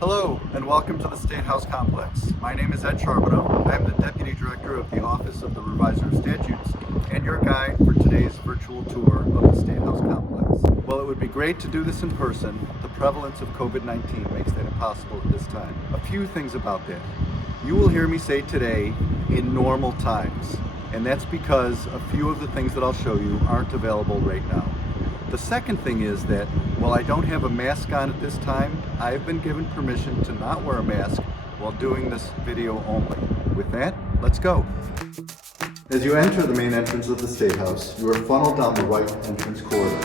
Hello, and welcome to the State House Complex. My name is Ed Charbonneau. I am the Deputy Director of the Office of the Reviser of Statutes and your guide for today's virtual tour of the State House Complex. While it would be great to do this in person, the prevalence of COVID-19 makes that impossible at this time. A few things about that. You will hear me say today, in normal times, and that's because a few of the things that I'll show you aren't available right now. The second thing is that while I don't have a mask on at this time, I've been given permission to not wear a mask while doing this video only. With that, let's go. As you enter the main entrance of the State House, you are funneled down the right entrance corridor.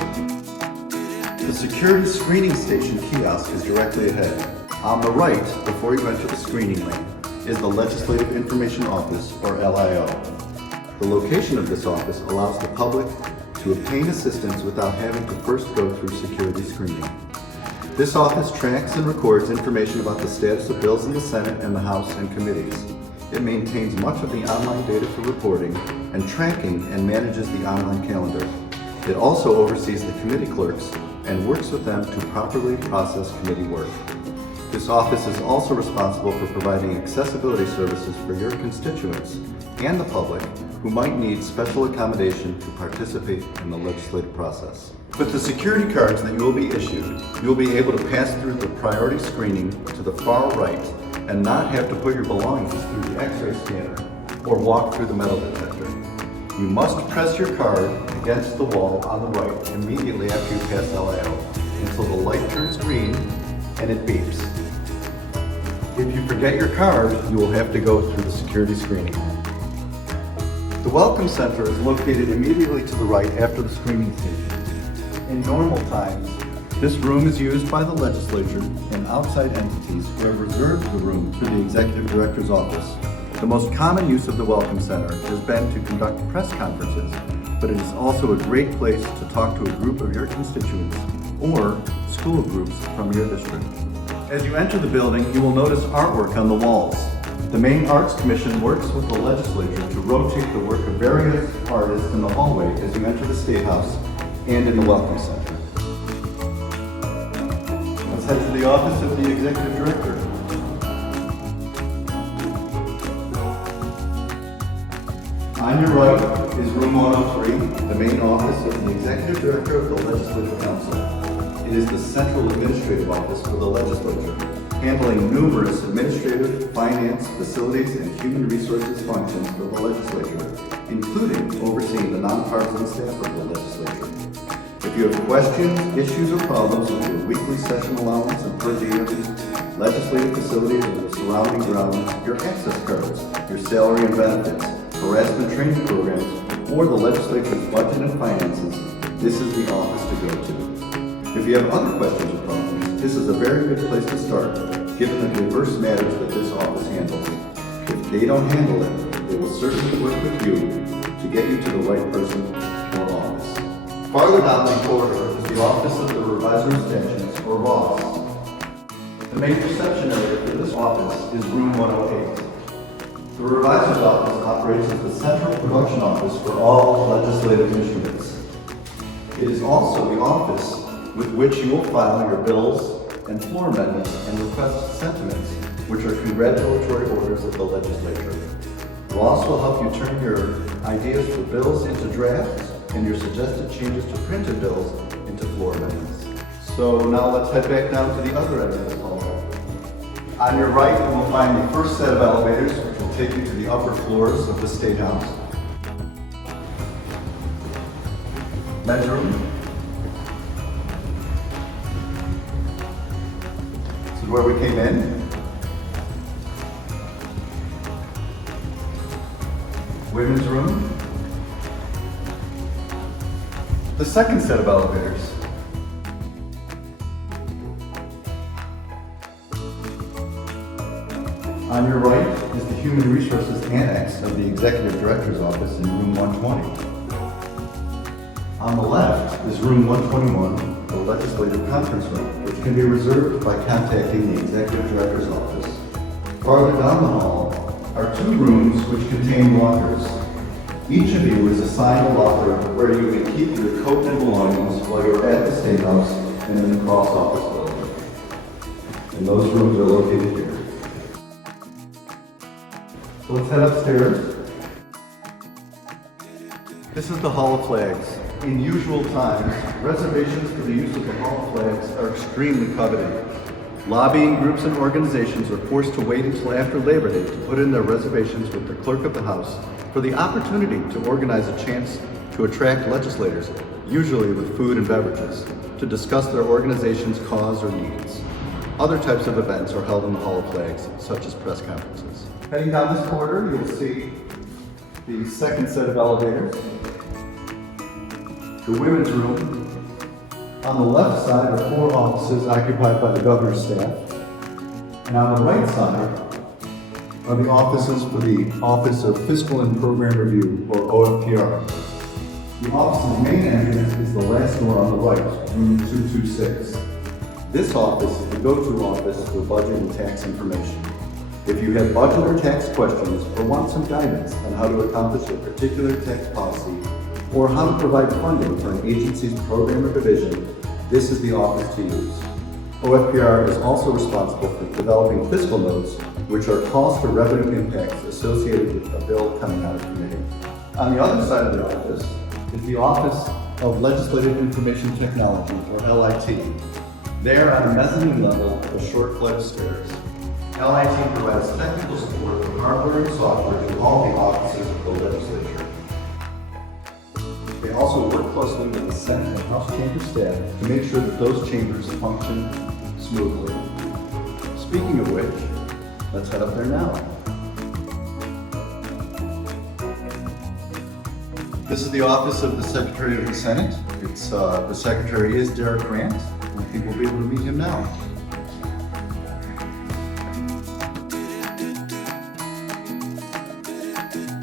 The security screening station kiosk is directly ahead. On the right, before you enter the screening lane, is the Legislative Information Office, or LIO. The location of this office allows the public to obtain assistance without having to first go through security screening. This office tracks and records information about the status of bills in the Senate and the House and committees. It maintains much of the online data for reporting and tracking and manages the online calendar. It also oversees the committee clerks and works with them to properly process committee work. This office is also responsible for providing accessibility services for your constituents and the public who might need special accommodation to participate in the legislative process. With the security cards that you will be issued, you will be able to pass through the priority screening to the far right and not have to put your belongings through the X-ray scanner or walk through the metal detector. You must press your card against the wall on the right immediately after you pass LIO until the light turns green and it beeps. If you forget your card, you will have to go through the security screening. The Welcome Center is located immediately to the right after the screening station. In normal times, this room is used by the legislature and outside entities who have reserved the room for the Executive Director's office. The most common use of the Welcome Center has been to conduct press conferences, but it is also a great place to talk to a group of your constituents or school groups from your district. As you enter the building, you will notice artwork on the walls. The Maine Arts Commission works with the legislature to rotate the work of various artists in the hallway as you enter the State House and in the Welcome Center. Let's head to the office of the Executive Director. On your right is room 103, the main office of the Executive Director of the Legislative Council. It is the central administrative office for the legislature, handling numerous administrative, finance, facilities, and human resources functions for the legislature, including overseeing the nonpartisan staff of the legislature. If you have questions, issues, or problems with your weekly session allowance and per diem, legislative facilities or the surrounding grounds, your access cards, your salary and benefits, harassment training programs, or the legislature's budget and finances, this is the office to go to. If you have other questions or problems, this is a very good place to start, given the diverse matters that this office handles. If they don't handle it, they will certainly work with you to get you to the right person or office. Farther down the corridor is the Office of the Reviser of Statutes, or ROS. The main reception area for this office is room 108. The Reviser's office operates as the central production office for all legislative instruments. It is also the office with which you will file your bills and floor amendments and request sentiments, which are congratulatory orders of the legislature. ROS will help you turn your ideas for bills into drafts and your suggested changes to printed bills into floor amendments. So now let's head back down to the other end of this hallway. On your right, you will find the first set of elevators, which will take you to the upper floors of the State House. Men's room. This is where we came in. Women's room. The second set of elevators. On your right is the Human Resources Annex of the Executive Director's office in room 120. On the left is room 121, the Legislative Conference Room, which can be reserved by contacting the Executive Director's office. Farther down the hall are two rooms which contain lockers. Each of you is assigned a locker where you can keep your coat and belongings while you're at the State House and in the cross office building. and those rooms are located here. So let's head upstairs. This is the Hall of Flags. In usual times, reservations for the use of the Hall of Flags are extremely coveted. Lobbying groups and organizations are forced to wait until after Labor Day to put in their reservations with the clerk of the House for the opportunity to organize a chance to attract legislators, usually with food and beverages, to discuss their organization's cause or needs. Other types of events are held in the Hall of Flags, such as press conferences. Heading down this corridor, you'll see the second set of elevators. The women's room. On the left side are 4 offices occupied by the governor's staff. And on the right side are the offices for the Office of Fiscal and Program Review, or OFPR. The office's main entrance is the last door on the right, room 226. This office is the go-to office for budget and tax information. If you have budget or tax questions or want some guidance on how to accomplish a particular tax policy or how to provide funding for an agency's program or division, this is the office to use. OFPR is also responsible for developing fiscal notes, which are cost or revenue impacts associated with a bill coming out of committee. On the other side of the office is the Office of Legislative Information Technology, or LIT. There on the mezzanine level, a short flight of stairs. LIT provides technical support for hardware and software to all the offices of the legislature. They also work closely with the Senate and House chamber staff to make sure that those chambers function smoothly. Speaking of which, let's head up there now. This is the office of the Secretary of the Senate. The Secretary is Derek Grant. I think we'll be able to meet him now.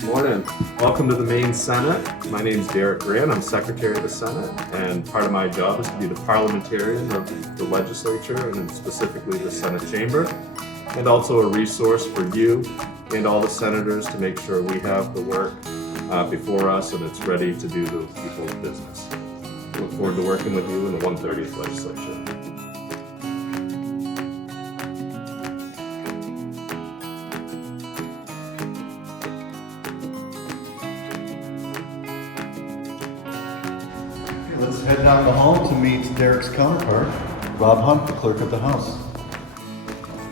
Morning. Welcome to the Maine Senate. My name is Derek Grant. I'm Secretary of the Senate, and part of my job is to be the parliamentarian of the Legislature, and specifically the Senate chamber, and also a resource for you and all the senators to make sure we have the work before us and it's ready to do the people's business. I look forward to working with you in the 130th Legislature. Let's head down the hall to meet Derek's counterpart, Rob Hunt, the Clerk of the House.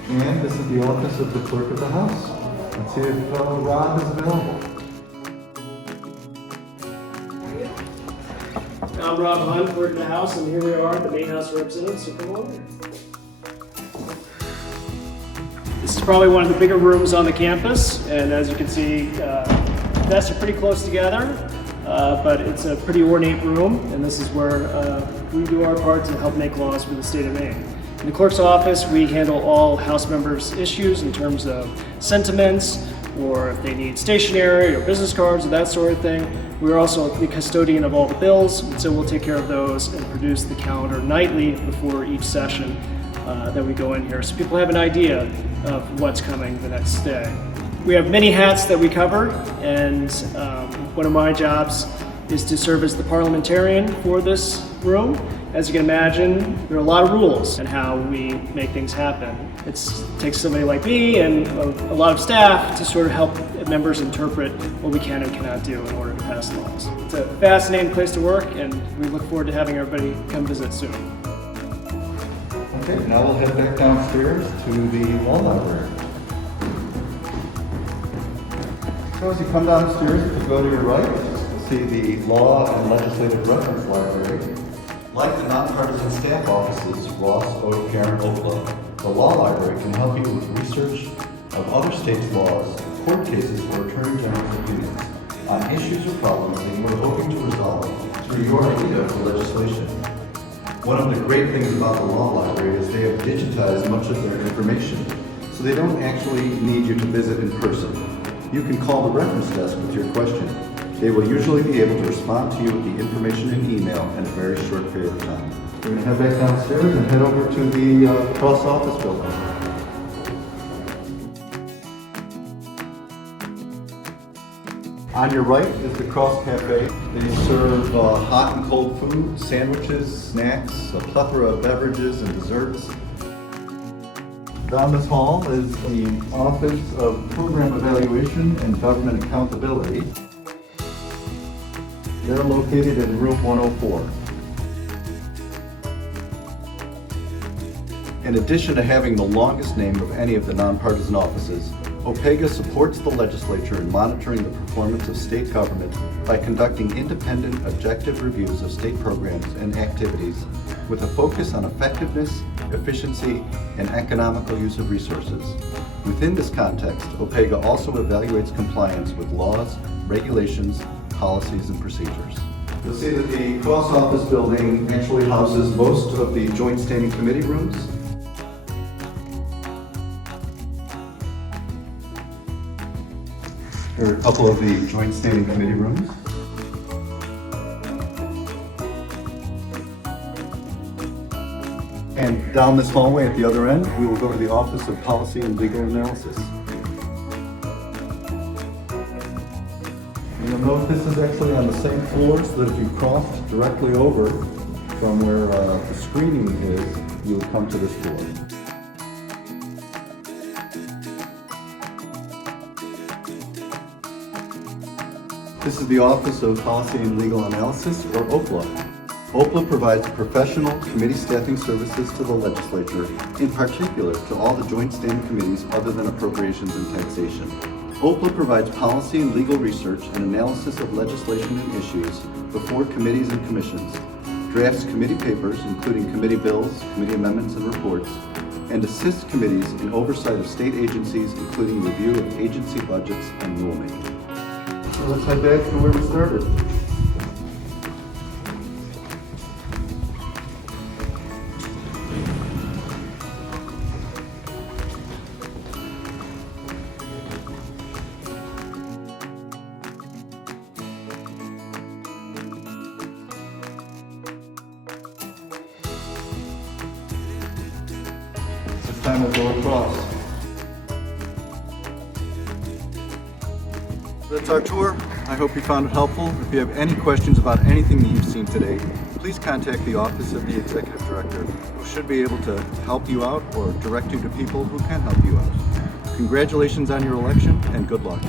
And this is the office of the Clerk of the House. Let's see if Rob is available. I'm Rob Hunt, Clerk of the House, and here we are at the Maine House of Representatives. So come on in. This is probably one of the bigger rooms on the campus, and as you can see, desks are pretty close together. But it's a pretty ornate room, and this is where we do our part to help make laws for the state of Maine. In the clerk's office, we handle all House members' issues in terms of sentiments, or if they need stationery or business cards or that sort of thing. We're also the custodian of all the bills, so we'll take care of those and produce the calendar nightly before each session that we go in here, so people have an idea of what's coming the next day. We have many hats that we cover, and one of my jobs is to serve as the parliamentarian for this room. As you can imagine, there are a lot of rules in how we make things happen. It takes somebody like me and a lot of staff to sort of help members interpret what we can and cannot do in order to pass laws. It's a fascinating place to work, and we look forward to having everybody come visit soon. Okay, now we'll head back downstairs to the law library. So as you come downstairs, if you go to your right, you'll see the Law and Legislative Reference Library. Like the nonpartisan staff offices, Ross, OFPR, and Oakland, the Law Library can help you with research of other states' laws, court cases, or Attorney General's opinions on issues or problems that you are hoping to resolve through your idea of legislation. One of the great things about the Law Library is they have digitized much of their information, so they don't actually need you to visit in person. You can call the reference desk with your question. They will usually be able to respond to you with the information in email in a very short period of time. We're going to head back downstairs and head over to the Cross Office building. On your right is the Cross Cafe. They serve hot and cold food, sandwiches, snacks, a plethora of beverages and desserts. Down this hall is the Office of Program Evaluation and Government Accountability. They're located in room 104. In addition to having the longest name of any of the nonpartisan offices, OPEGA supports the legislature in monitoring the performance of state government by conducting independent, objective reviews of state programs and activities with a focus on effectiveness, efficiency, and economical use of resources. Within this context, OPEGA also evaluates compliance with laws, regulations, policies, and procedures. You'll see that the cross office building actually houses most of the joint standing committee rooms. Here are a couple of the joint standing committee rooms. And down this hallway at the other end, we will go to the Office of Policy and Legal Analysis. And you'll note this is actually on the same floor, so that if you crossed directly over from where the screening is, you would come to this floor. This is the Office of Policy and Legal Analysis, or OPLA. OPLA provides professional committee staffing services to the legislature, in particular to all the joint standing committees other than appropriations and taxation. OPLA provides policy and legal research and analysis of legislation and issues before committees and commissions, drafts committee papers, including committee bills, committee amendments, and reports, and assists committees in oversight of state agencies, including review of agency budgets and rulemaking. So let's head back to where we started. This time we'll go across. That's our tour. I hope you found it helpful. If you have any questions about anything that you've seen today, please contact the Office of the Executive Director, who should be able to help you out or direct you to people who can help you out. Congratulations on your election and good luck.